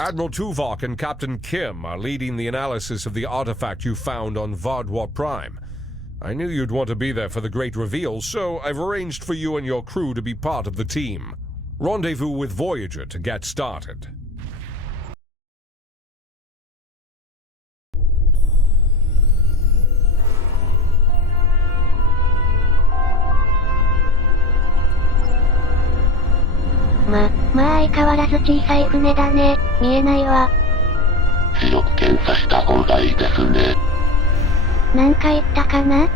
Admiral Tuvok and Captain Kim are leading the analysis of the artifact you found on Vardwa Prime. I knew you'd want to be there for the great reveal, so I've arranged for you and your crew to be part of the team. Rendezvous with Voyager to get started. Ma 相変わらず小さい船だね。見えないわ。広く検査した方がいいですね。なんか言ったかな？い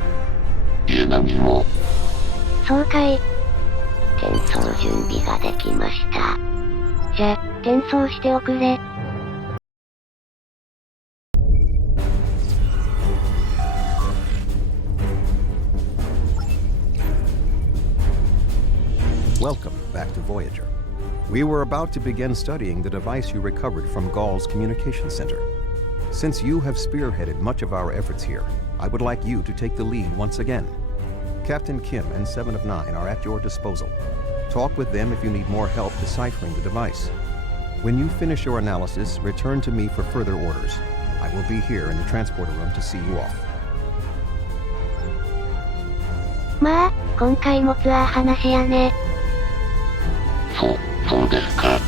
え何も。そうかい。転送準備ができました。じゃ、転送しておくれ。Welcome back to Voyager. We were about to begin studying the device you recovered from Gall's communication center. Since you have spearheaded much of our efforts here, I would like you to take the lead once again. Captain Kim and 7 of 9 are at your disposal. Talk with them if you need more help deciphering the device. When you finish your analysis, return to me for further orders. I will be here in the transporter room to see you off. まあ、今回もツアー話やね。そうですか。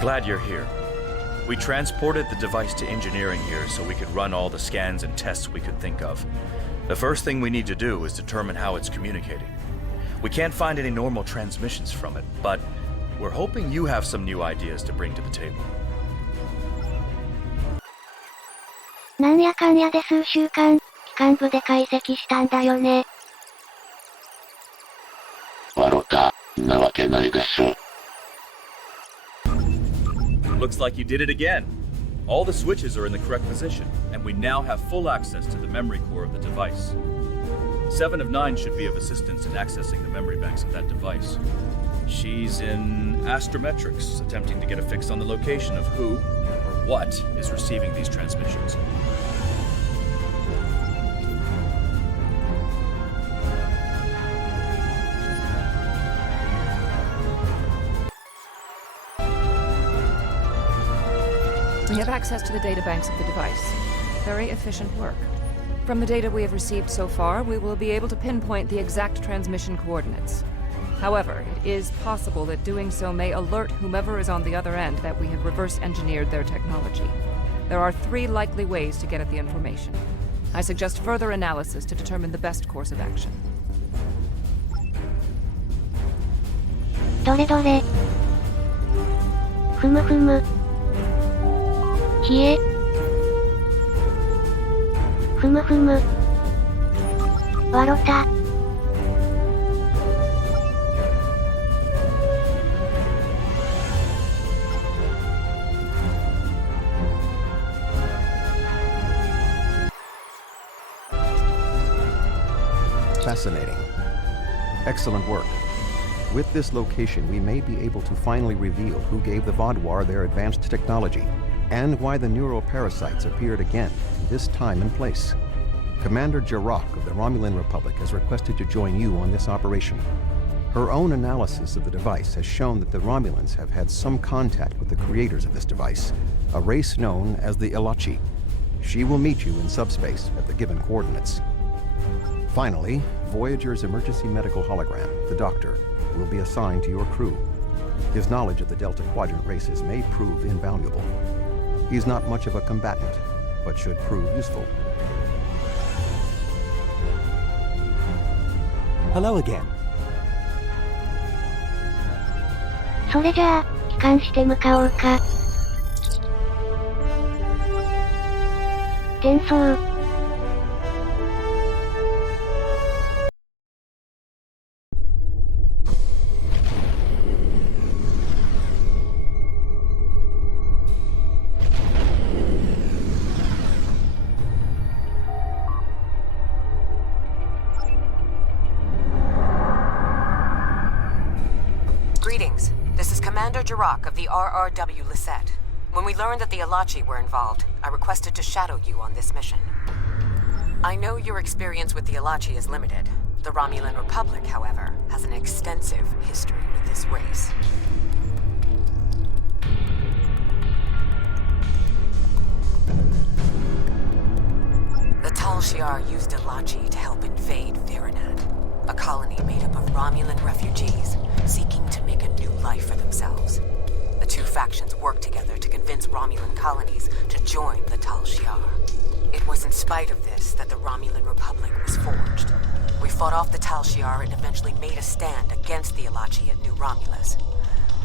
Glad you're here. We transported the device to engineering here so we could run all the scans and tests we could think of. The first thing we need to do is determine how it's communicating. We can't find any normal transmissions from it, but we're hoping you have some new ideas to bring to the table. なんやかんやで数週間、機関部で解析したんだよね。笑った、なわけないでしょ。Looks like you did it again. All the switches are in the correct position, and we now have full access to the memory core of the device. 7 of 9 should be of assistance in accessing the memory banks of that device. She's in astrometrics, attempting to get a fix on the location of who, or what, is receiving these transmissions. We have access to the databanks of the device. Very efficient work. From the data we have received so far, we will be able to pinpoint the exact transmission coordinates. However, it is possible that doing so may alert whomever is on the other end that we have reverse-engineered their technology. There are 3 likely ways to get at the information. I suggest further analysis to determine the best course of action. どれどれ。ふむふむ。冷え。ふむふむ。わろた。Fascinating. Excellent work. With this location, we may be able to finally reveal who gave the Vaadwaur their advanced technology, and why the neuroparasites appeared again in this time and place. Commander Jirok of the Romulan Republic has requested to join you on this operation. Her own analysis of the device has shown that the Romulans have had some contact with the creators of this device, a race known as the Ilachi. She will meet you in subspace at the given coordinates. Finally, Voyager's emergency medical hologram, the Doctor, will be assigned to your crew. His knowledge of the Delta Quadrant races may prove invaluable. He's not much of a combatant, but should prove useful. Hello again. それじゃあ、帰還して向かおうか。転送。Greetings. This is Commander Commander Jirok of the RRW Lisette. When we learned that the Alachi were involved, I requested to shadow you on this mission. I know your experience with the Alachi is limited. The Romulan Republic, however, has an extensive history with this race. The Tal Shiar used Alachi to help invade Varanat, a colony made up of Romulan refugees seeking to make a new life for themselves. The two factions worked together to convince Romulan colonies to join the Tal Shiar. It was in spite of this that the Romulan Republic was forged. We fought off the Tal Shiar and eventually made a stand against the Alachi at New Romulus.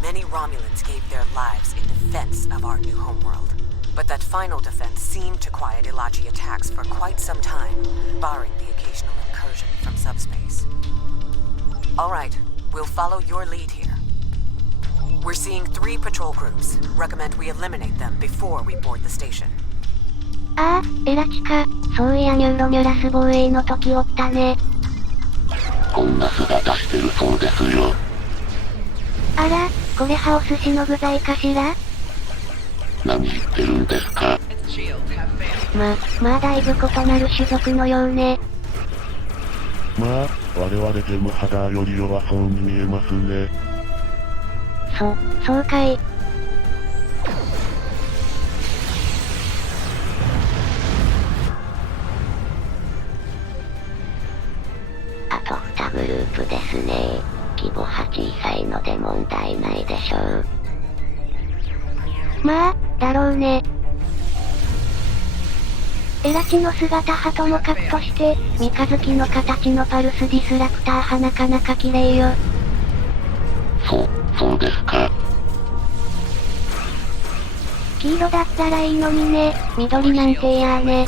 Many Romulans gave their lives in defense of our new homeworld. But that final defense seemed to quiet Alachi attacks for quite some time, barring the occasional incursion from subspace. All right, we'll follow your lead here. We're seeing 3 patrol groups. Recommend we eliminate them before we board the station. ああ、エラチか。そういやニューロミュラス防衛の時おったね。こんな姿してるそうですよ。あら、これハオスシの具材かしら？何言ってるんですか？まあだいぶ異なる種族のようね。まあ、我々ジェムハガーより弱そうに見えますね。そうかい。あと2グループですね。規模は小さいので問題ないでしょう。まあ、だろうね。エラチの姿はともかくとして、三日月の形のパルスディスラプターはなかなか綺麗よ。そうですか。黄色だったらいいのにね、緑なんてやーね。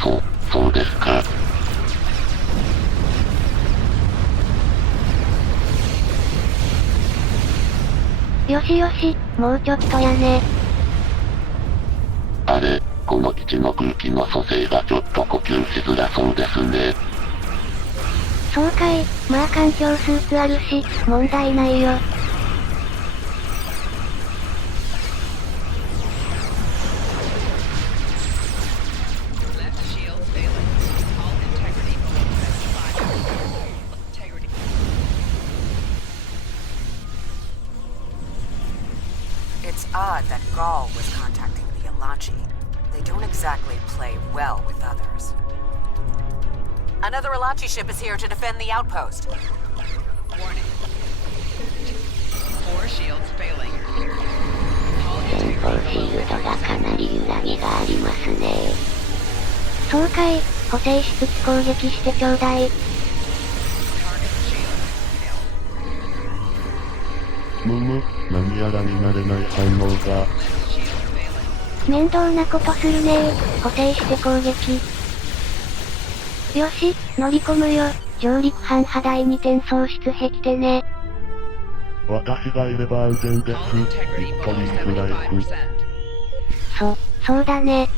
そうですか。よしよし、もうちょっとやね。あれ、この基地の空気の組成がちょっと呼吸しづらそうですね。そうかい、まあ環境スーツあるし、問題ないよ。It's odd that Gaul was contacting the Alachi. They don't exactly play well with others. Another Alachi ship is here to defend the outpost. Warning. 4 shields failing. 前方シールドがかなり揺らぎがありますね。そうかい、補正しつつ攻撃してちょうだい。何やらになれない反応が。面倒なことするねー。補正して攻撃。よし、乗り込むよ。上陸班波台に転送室壁てね。私がいれば安全です。ビクトリーフライフ。そうだね。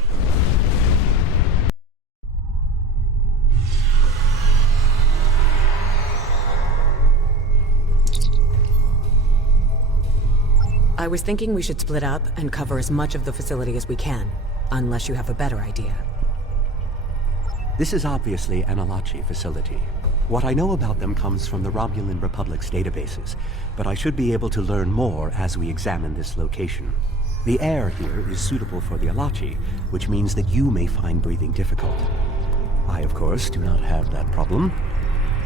I was thinking we should split up and cover as much of the facility as we can, unless you have a better idea. This is obviously an Alachi facility. What I know about them comes from the Romulan Republic's databases, but I should be able to learn more as we examine this location. The air here is suitable for the Alachi, which means that you may find breathing difficult. I, of course, do not have that problem.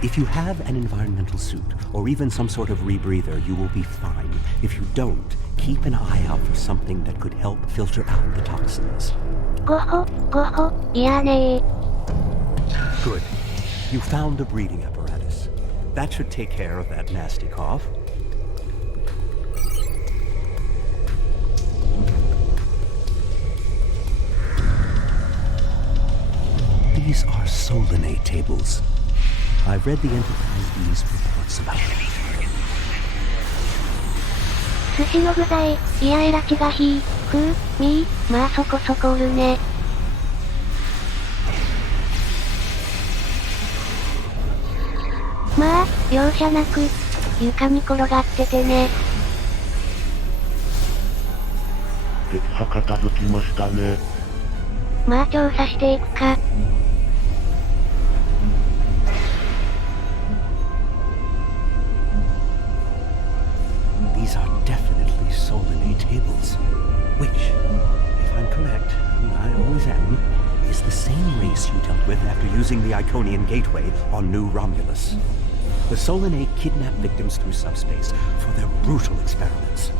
If you have an environmental suit, or even some sort of rebreather, you will be fine. If you don't, keep an eye out for something that could help filter out the toxins. ごほ、いやねー。 Good. You found the breathing apparatus. That should take care of that nasty cough. These are solinate tables. I've read the Enterprise B's reports about them. 寿司の具材、いやエラチがひー、くー、みー、まあそこそこおるね。まあ、容赦なく。床に転がっててね。撃破片付きましたね。まあ調査していくか。These are definitely Solanae tables, which, if I'm correct, and I always am, is the same race you dealt with after using the Iconian Gateway on New Romulus. The Solanae kidnap victims through subspace for their brutal experiments.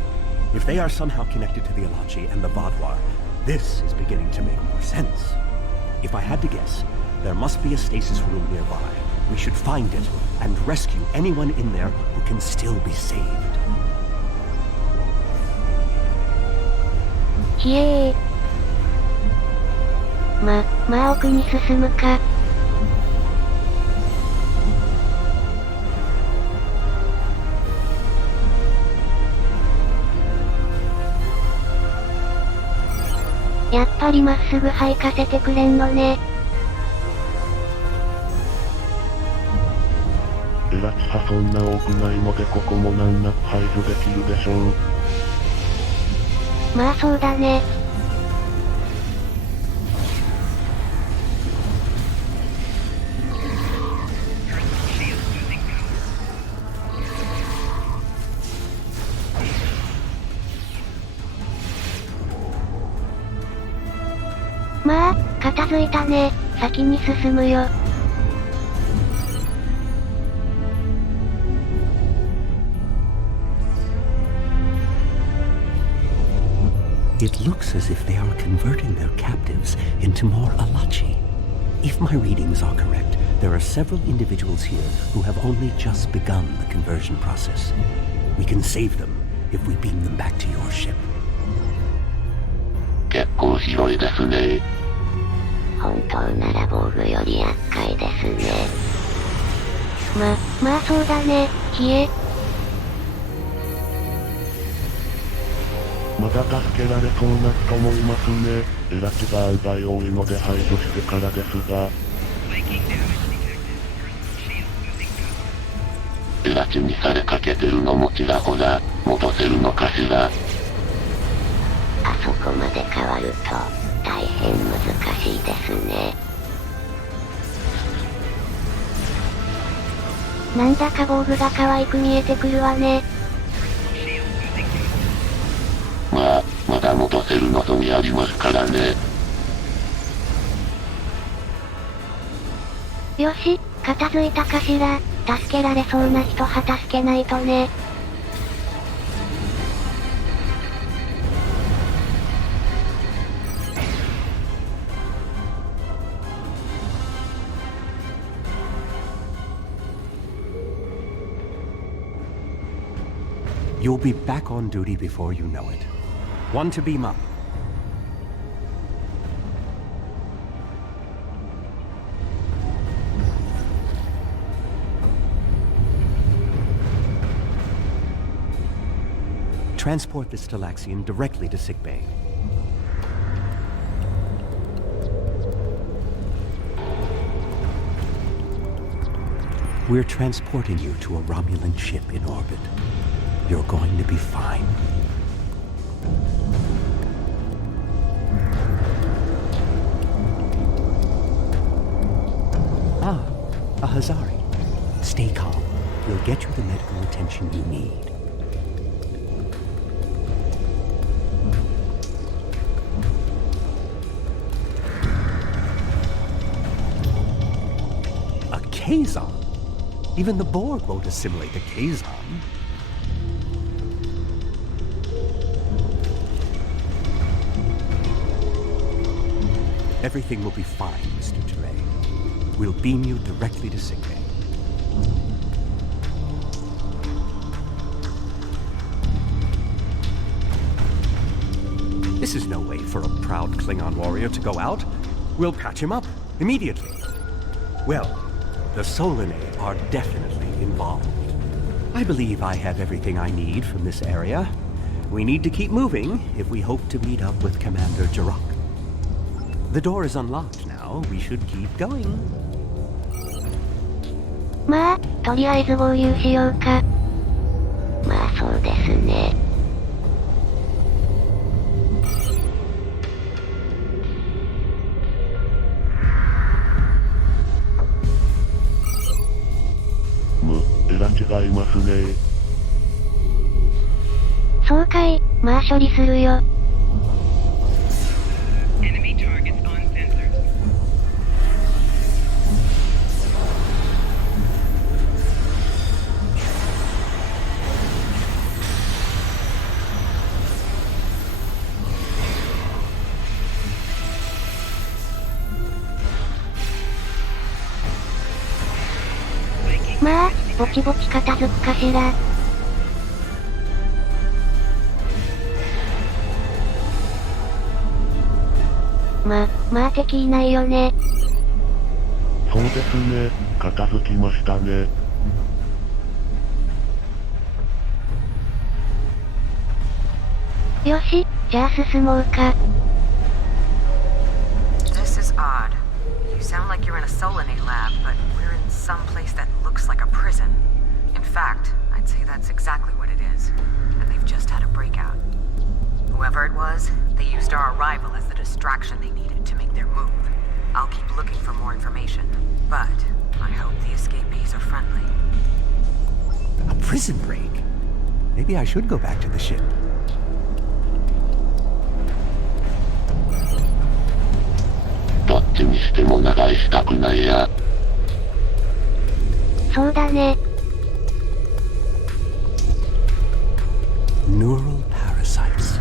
If they are somehow connected to the Alachi and the Vadwar, this is beginning to make more sense. If I had to guess, there must be a stasis room nearby. We should find it and rescue anyone in there who can still be saved. ひえー。まあ奥に進むか。やっぱりまっすぐ這いかせてくれんのね。エラチさそんな多くないのでここも難なく排除できるでしょう。まあそうだね。まあ、片付いたね。先に進むよ。It looks as if they are converting their captives into more Alachi. If my readings are correct, there are several individuals here who have only just begun the conversion process. We can save them if we beam them back to your ship. 結構広いですね。本当なら防具より厄介ですね。まあそうだね。ひえ。まだ助けられそうな人もいますね。エラチが案外多いので排除してからですが。エラチにされかけてるのもちらほら、戻せるのかしら。あそこまで変わると、大変難しいですね。なんだか防具が可愛く見えてくるわね。まあ、まだ戻せる望みありますからね。よし、片付いたかしら。助けられそうな人は助けないとね。You'll be back on duty before you know it. One to beam up. Transport the Stalaxian directly to sickbay. We're transporting you to a Romulan ship in orbit. You're going to be fine. Ah, a Hazari. Stay calm. We'll get you the medical attention you need. A Kazon? Even the Borg won't assimilate a Kazon. Everything will be fine, Mr. Teray. We'll beam you directly to sickbay. This is no way for a proud Klingon warrior to go out. We'll patch him up immediately. Well, the Solanae are definitely involved. I believe I have everything I need from this area. We need to keep moving if we hope to meet up with Commander Jirok. The door is unlocked now. We should keep going. まあ、とりあえず合流しようか。プですね。えら違いますね。そうかい、まあ処理するよ。Enemy targets on sensors. まあ、ぼちぼち片付くかしら。まあ敵いないよね。そうですね。片付きましたね。よし、じゃあ進もうか。This is odd. You sound like you're in a Solanae lab, but we're in some place that looks like a prison. In fact, I'd say that's exactly what it is. And they've just had a breakout. Whoever it was, they used our arrival as the distraction they needed to make their move. I'll keep looking for more information, but I hope the escapees are friendly. A prison break? Maybe I should go back to the ship. どっちにしても長居したくないや。そうだね。Neural parasites.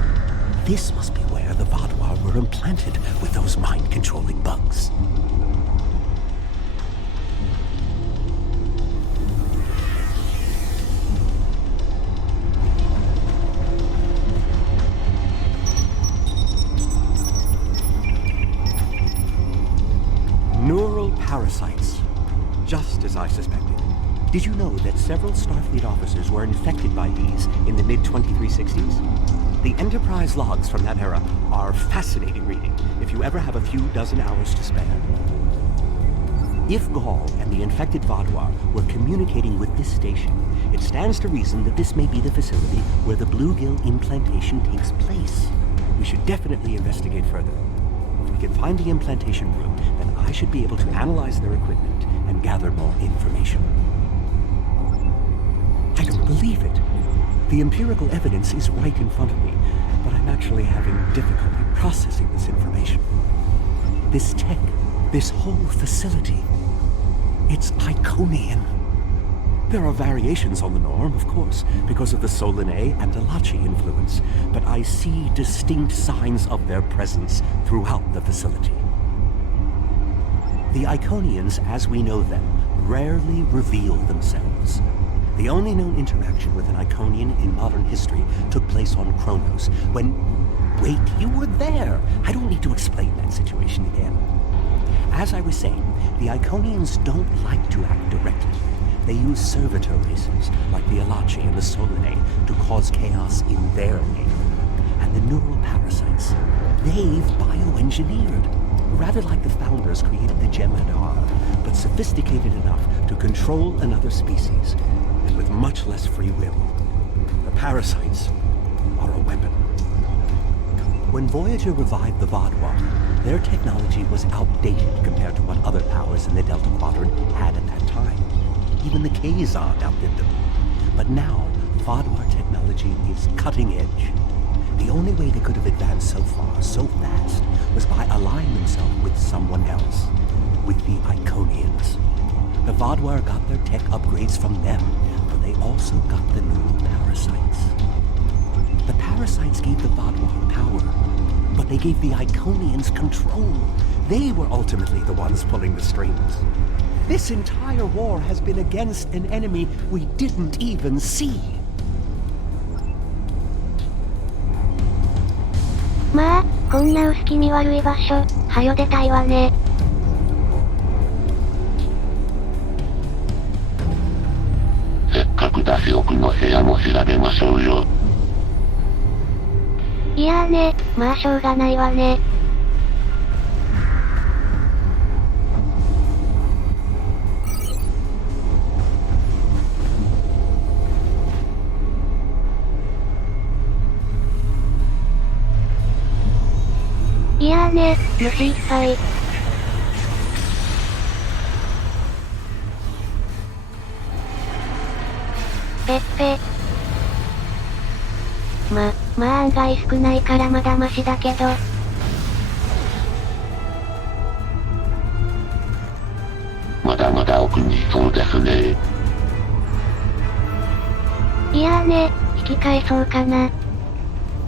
This must be where the Vaadwaur were implanted with those mind-controlling bugs. Neural parasites. Just as I suspected. Did you know that several Starfleet officers were infected by these in the mid-2360s? The Enterprise logs from that era are fascinating reading if you ever have a few dozen hours to spare. If Gaul and the infected Vaadwaur were communicating with this station, it stands to reason that this may be the facility where the bluegill implantation takes place. We should definitely investigate further. If we can find the implantation room, then I should be able to analyze their equipment and gather more information. I don't believe it. The empirical evidence is right in front of me, but I'm actually having difficulty processing this information. This tech, this whole facility, it's Iconian. There are variations on the norm, of course, because of the Solanae and Delachi influence, but I see distinct signs of their presence throughout the facility. The Iconians, as we know them, rarely reveal themselves. The only known interaction with an Iconian in modern history took place on Kronos, when... Wait, you were there! I don't need to explain that situation again. As I was saying, the Iconians don't like to act directly. They use servitor races, like the Alachi and the Solanae, to cause chaos in their name. And the neural parasites, they've bioengineered. Rather like the founders created the Jem'Hadar, but sophisticated enough to control another species, and with much less free will. The parasites are a weapon. When Voyager revived the Vaadwaur, their technology was outdated compared to what other powers in the Delta Quadrant had at that time. Even the Kazon outdid them. But now, Vaadwaur technology is cutting edge. The only way they could have advanced so far, so fast, was by allying themselves with someone else. With the Iconians. The Vaadwaur got their tech upgrades from them, but they also got the neural parasites. The parasites gave the Vaadwaur power, but they gave the Iconians control. They were ultimately the ones pulling the strings. This entire war has been against an enemy we didn't even see. まあ、こんな薄気味悪い場所、はよ出たいわね。せっかくだし奥の部屋も調べましょうよ。いやーね、まあしょうがないわね。やーね、虫いっぱい。ペッペ。まあ案外少ないからまだマシだけど。まだまだ奥にいそうですね。いやーね、引き返そうかな。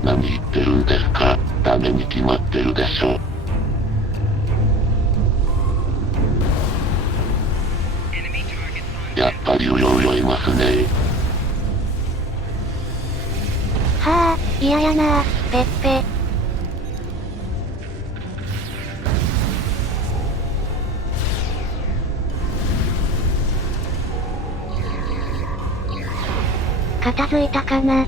何言ってるんですか。ダメに決まってるでしょ。やっぱりうようよいますね。はあ、嫌やなー、ペッペ。片付いたかな。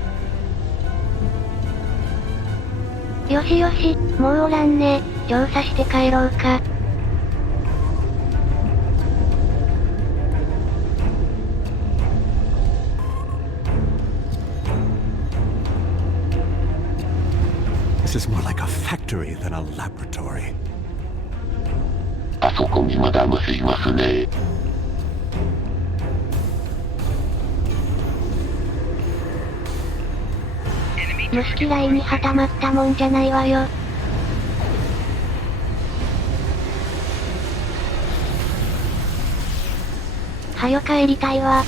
よしよし、もうおらんね。調査して帰ろうか。This is more like a factory than a laboratory. あそこにまだ虫いますね。虫嫌いにはたまったもんじゃないわよ。はよ帰りたいわ。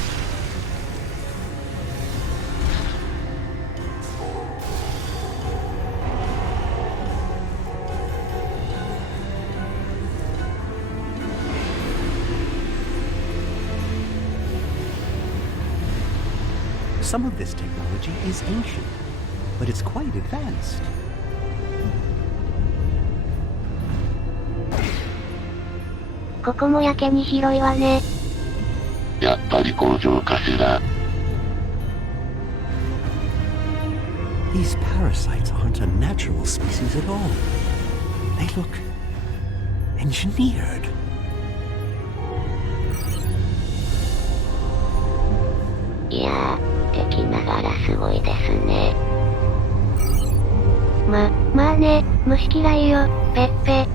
Some of this technology is ancient, but it's quite advanced. ここもやけに広いわね。やっぱり工場かしら。These parasites aren't a natural species at all. They look engineered. いやー、敵ながらすごいですね。まあね、虫嫌いよ、ペッペ。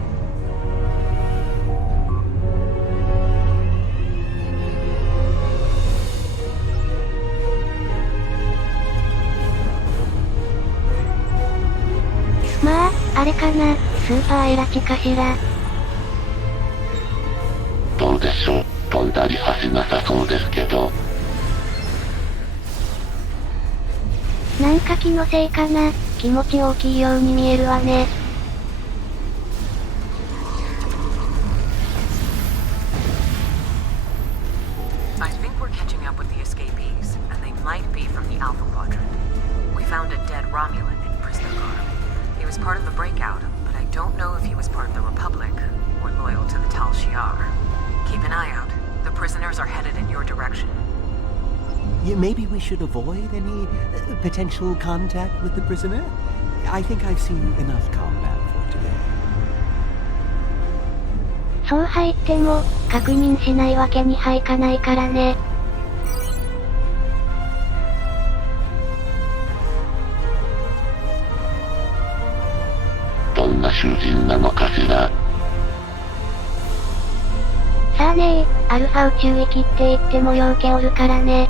まあ、あれかな、スーパーエラチかしら。どうでしょう。飛んだりはしなさそうですけど。なんか気のせいかな、気持ち大きいように見えるわね。I think we're catching up with the escapees, and they might be from the Alpha Quadrant. We found a dead Romulan in prisoner garb. He was part of the breakout, but I don't know if he was part of the Republic, or loyal to the Tal Shiar. Keep an eye out. The prisoners are headed in your direction. Yeah, maybe we should avoid any potential contact with the prisoner? I think I've seen enough combat for today. そう入っても、確認しないわけにはいかないからね。どんな囚人なのかしら。さあねー、アルファ宇宙域って言ってもようけおるからね。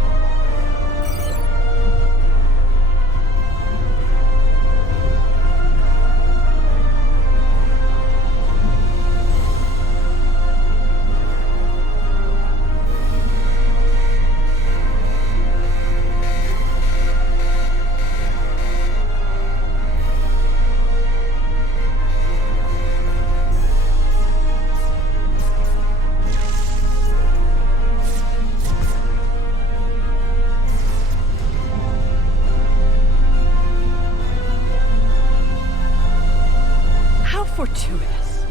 Fortuitous.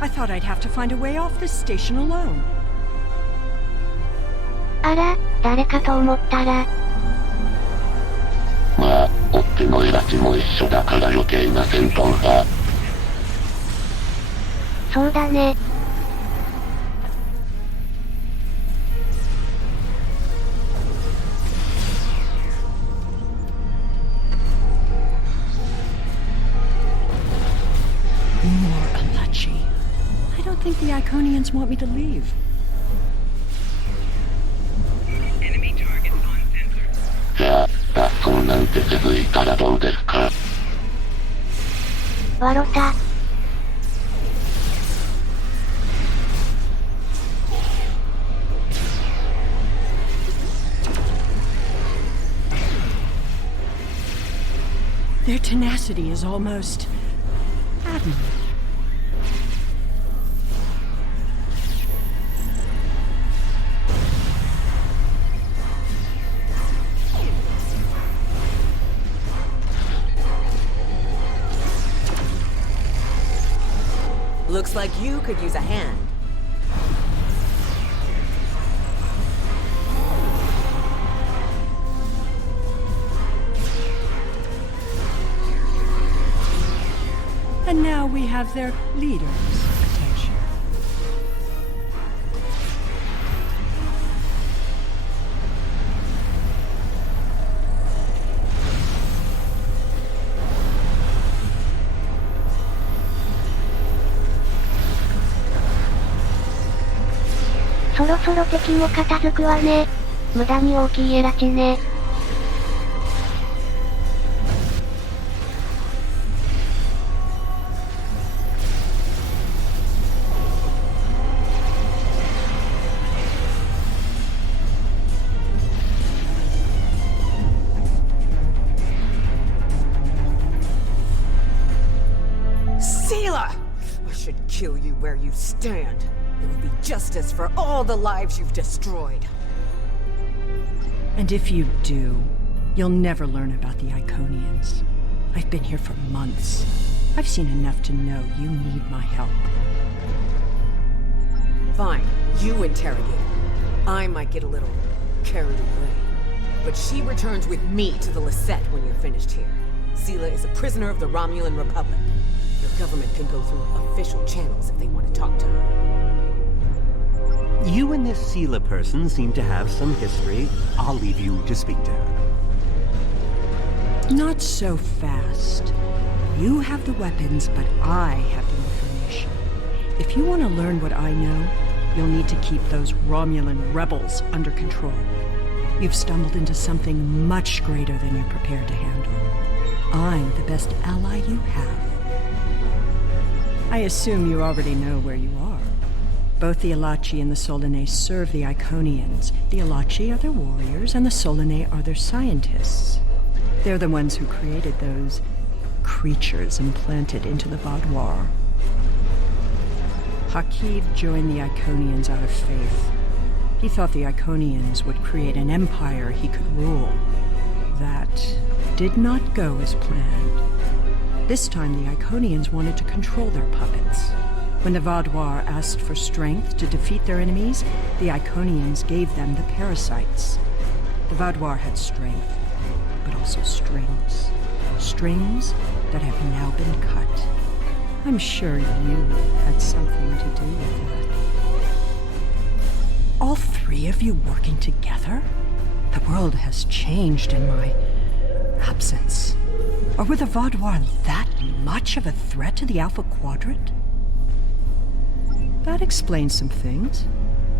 I thought I'd have to find a way off this station alone. あら、誰かと思ったら。まあ、追っ手のエラチも一緒だから余計な戦闘が。そうだね。More the Iconians want me to leave? Enemy targets on sensors. じゃあ、脱走なんてせずいたらどうですか？わろた。Their tenacity is almost admirable. Looks like you could use a hand. And now we have their leader's attention. "そろそろ敵も片付くわね。無駄に大きいエラチね。Kill you where you stand. It would be justice for all the lives you've destroyed. And if you do, you'll never learn about the Iconians. I've been here for months. I've seen enough to know you need my help. Fine, you interrogate her. I might get a little carried away. But she returns with me to the Lisette when you're finished here. Sela is a prisoner of the Romulan Republic. Your government can go through official channels if they want to talk to her. You and this Sela person seem to have some history. I'll leave you to speak to her. Not so fast. You have the weapons, but I have the information. If you want to learn what I know, you'll need to keep those Romulan rebels under control. You've stumbled into something much greater than you're prepared to handle. I'm the best ally you have. I assume you already know where you are. Both the Alachi and the Solanae serve the Iconians. The Alachi are their warriors, and the Solanae are their scientists. They're the ones who created those creatures implanted into the Vaadwaur. Hakiv joined the Iconians out of faith. He thought the Iconians would create an empire he could rule. That did not go as planned. This time the Iconians wanted to control their puppets. When the Vaadwaur asked for strength to defeat their enemies, the Iconians gave them the parasites. The Vaadwaur had strength, but also strings. Strings that have now been cut. I'm sure you had something to do with that. All three of you working together? The world has changed in my absence. Or were the Vaadwaur that much of a threat to the Alpha Quadrant? That explains some things.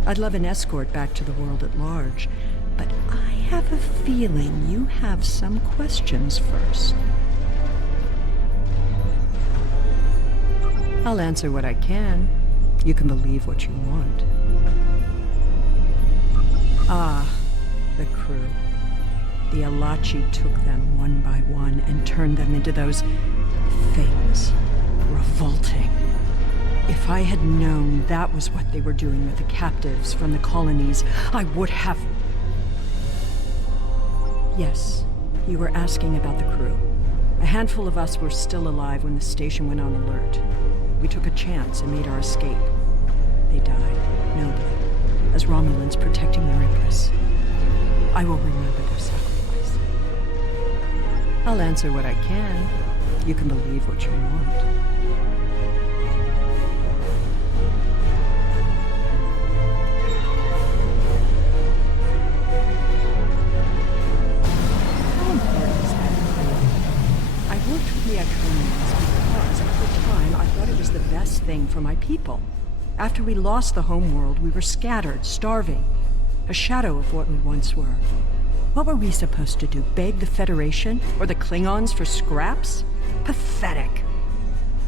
I'd love an escort back to the world at large, but I have a feeling you have some questions first. I'll answer what I can. You can believe what you want. Ah, the crew. The Alachi took them one by one and turned them into those things. Revolting. If I had known that was what they were doing with the captives from the colonies, I would have... Yes, you were asking about the crew. A handful of us were still alive when the station went on alert. We took a chance and made our escape. They died, nobly, as Romulans protecting their Empress. I will remember their sacrifice. I'll answer what I can. You can believe what you want. How important is that? I worked with the Iconians because at the time I thought it was the best thing for my people. After we lost the homeworld, we were scattered, starving. A shadow of what we once were. What were we supposed to do? Beg the Federation or the Klingons for scraps? Pathetic.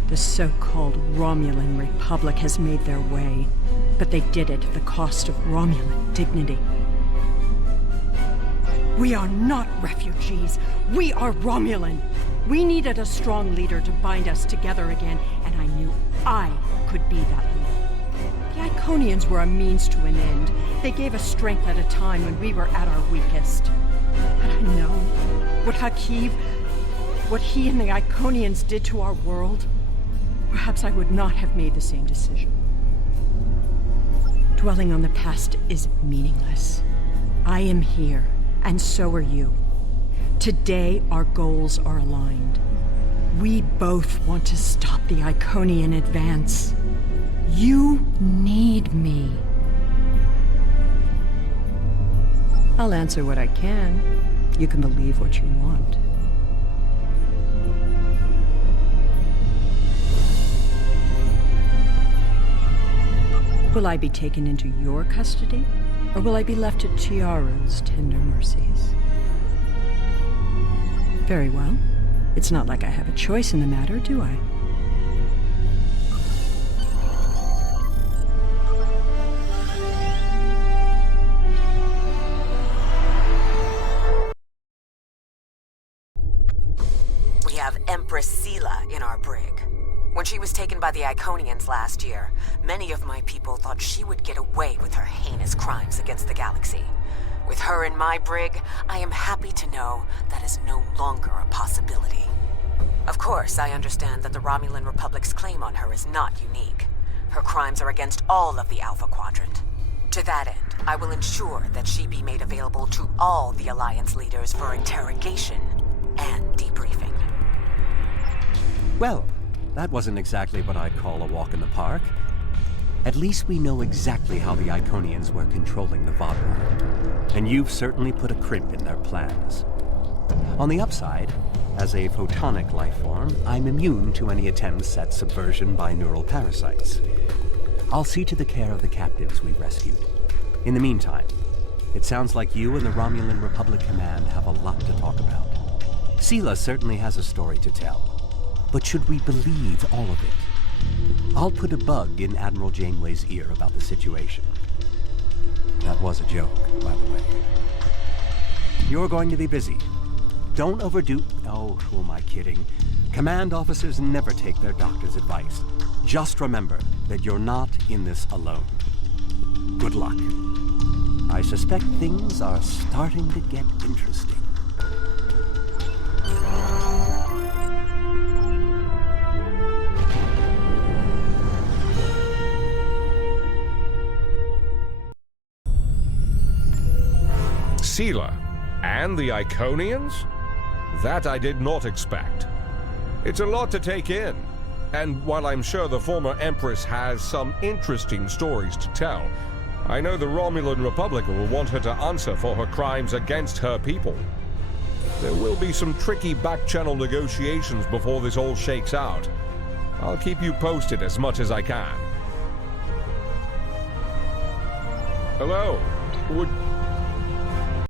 The so-called Romulan Republic has made their way, but they did it at the cost of Romulan dignity. We are not refugees. We are Romulan. We needed a strong leader to bind us together again, and I knew I could be that leader. The Iconians were a means to an end. They gave us strength at a time when we were at our weakest. Had I known what Hakiv, what he and the Iconians did to our world, perhaps I would not have made the same decision. Dwelling on the past is meaningless. I am here, and so are you. Today, our goals are aligned. We both want to stop the Iconian advance. You need me. I'll answer what I can. You can believe what you want. Will I be taken into your custody, or will I be left to Chiaru's tender mercies? Very well. It's not like I have a choice in the matter, do I? We have Empress Sela in our brig. When she was taken by the Iconians last year, many of my people thought she would get away with her heinous crimes against the galaxy. With her in my brig, I am happy to know that is no longer a possibility. Of course, I understand that the Romulan Republic's claim on her is not unique. Her crimes are against all of the Alpha Quadrant. To that end, I will ensure that she be made available to all the Alliance leaders for interrogation and debriefing. Well, that wasn't exactly what I'd call a walk in the park. At least we know exactly how the Iconians were controlling the Vodwar, and you've certainly put a crimp in their plans. On the upside, as a photonic life form, I'm immune to any attempts at subversion by neural parasites. I'll see to the care of the captives we've rescued. In the meantime, it sounds like you and the Romulan Republic Command have a lot to talk about. Sela certainly has a story to tell. But should we believe all of it? I'll put a bug in Admiral Janeway's ear about the situation. That was a joke, by the way. You're going to be busy. Don't overdo... Oh, who am I kidding? Command officers never take their doctor's advice. Just remember that you're not in this alone. Good luck. I suspect things are starting to get interesting. Sela and the Iconians? That I did not expect. It's a lot to take in, and while I'm sure the former Empress has some interesting stories to tell, I know the Romulan Republic will want her to answer for her crimes against her people. There will be some tricky back-channel negotiations before this all shakes out. I'll keep you posted as much as I can. Hello.